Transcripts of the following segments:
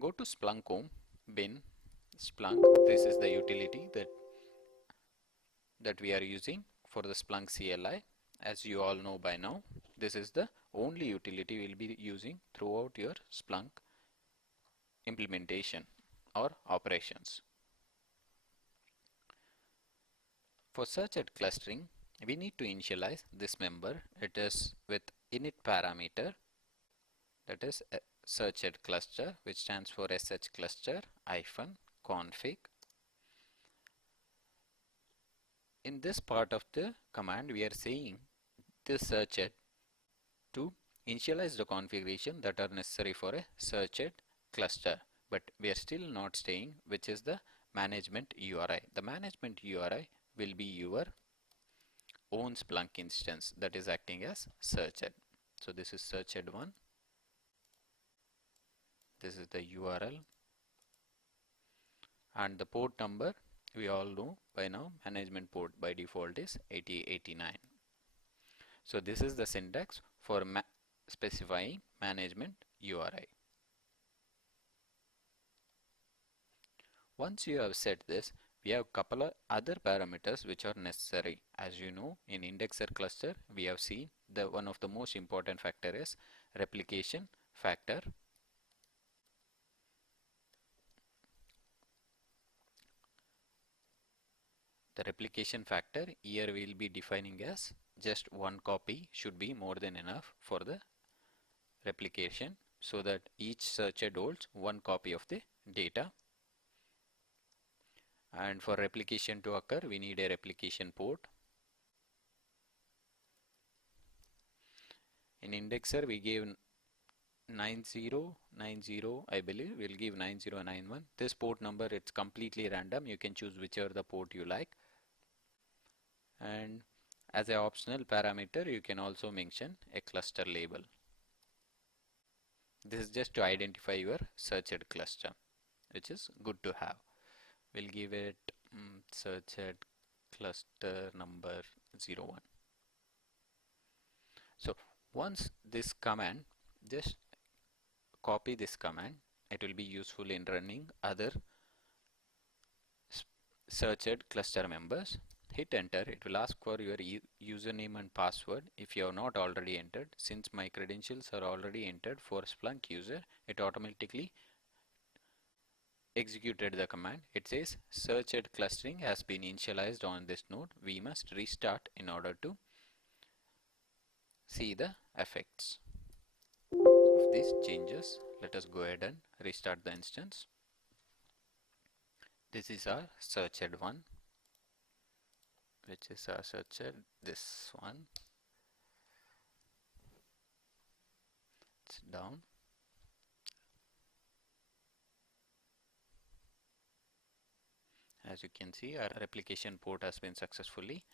Go to Splunk home, bin, Splunk. This is the utility that we are using for the Splunk CLI. As you all know by now, this is the only utility we'll be using throughout your Splunk implementation or operations. For searched clustering, we need to initialize this member. It is with init parameter, that is a searched cluster, which stands for sh cluster -config. In this part of the command, we are saying this searched to initialize the configuration that are necessary for a searched cluster, but we are still not saying which is the management URI. The management URI will be your own Splunk instance that is acting as searched. So this is searched one. This is the URL, and the port number we all know by now. Management port by default is 8089. So this is the syntax for specifying management URI. Once you have set this, we have couple of other parameters which are necessary. As you know, in indexer cluster, we have seen the one of the most important factor is replication factor. The replication factor here we will be defining as just one copy should be more than enough for the replication, so that each searched holds one copy of the data. And for replication to occur, we need a replication port. In indexer, we gave 9090, I believe. We'll give 9091. This port number, it's completely random. You can choose whichever the port you like. And as an optional parameter, you can also mention a cluster label. This is just to identify your searched cluster, which is good to have. We'll give it searched cluster number 01. So once this command, just copy this command. It will be useful in running other searched cluster members. Hit enter. It will ask for your username and password if you have not already entered. Since my credentials are already entered for Splunk user, it automatically executed the command. It says searched clustering has been initialized on this node. We must restart in order to see the effects of these changes. Let us go ahead and restart the instance. This is our searched one, which is our searched, this one. It's down. As you can see, our replication port has been successfully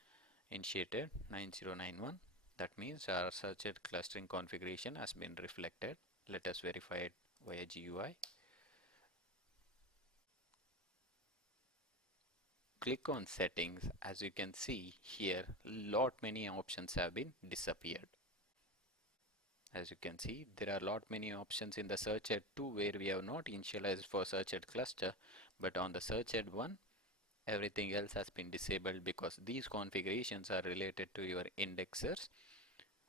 initiated, 9091. That means our searched clustering configuration has been reflected. Let us verify it via GUI. Click on settings. As you can see here, many options have been disappeared. As you can see, there are many options in the searched 2 where we have not initialized for searched cluster, but on the searched one, everything else has been disabled because these configurations are related to your indexers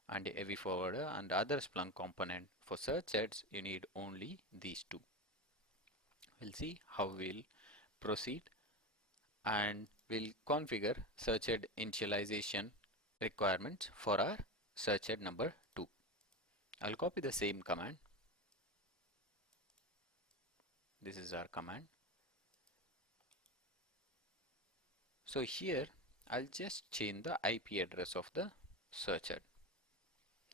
and AV forwarder and other Splunk component. For searcheds, you need only these two. We'll see how we'll proceed, and we'll configure searched initialization requirements for our searched number 2. I'll copy the same command. This is our command. So here I'll just change the IP address of the searched.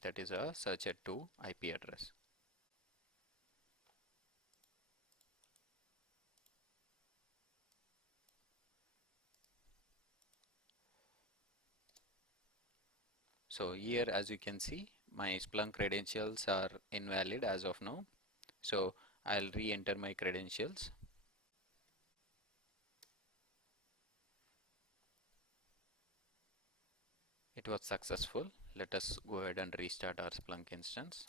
That is a searched 2 IP address. So here, as you can see, my Splunk credentials are invalid as of now. So I'll re-enter my credentials. It was successful. Let us go ahead and restart our Splunk instance.